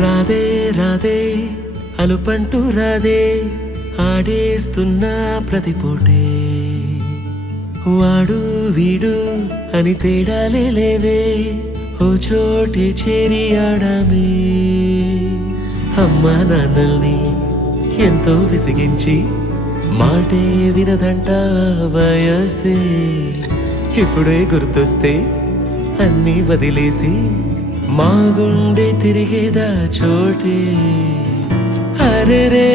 రాధే రాధే అలుపంటూ రాధే ఆడేస్తున్నా ప్రతి పూటే వాడు వీడు అని తేడాలే లేవే ఓ చోటే చేరి ఆడామే అమ్మా నాన్నల్ని ఎంతో విసిగించి మాటే వినదంట వయసే ఇప్పుడే గుర్తొస్తే అన్నీ వదిలేసి మా గుండె తిరిగేదా చోటే అరెరే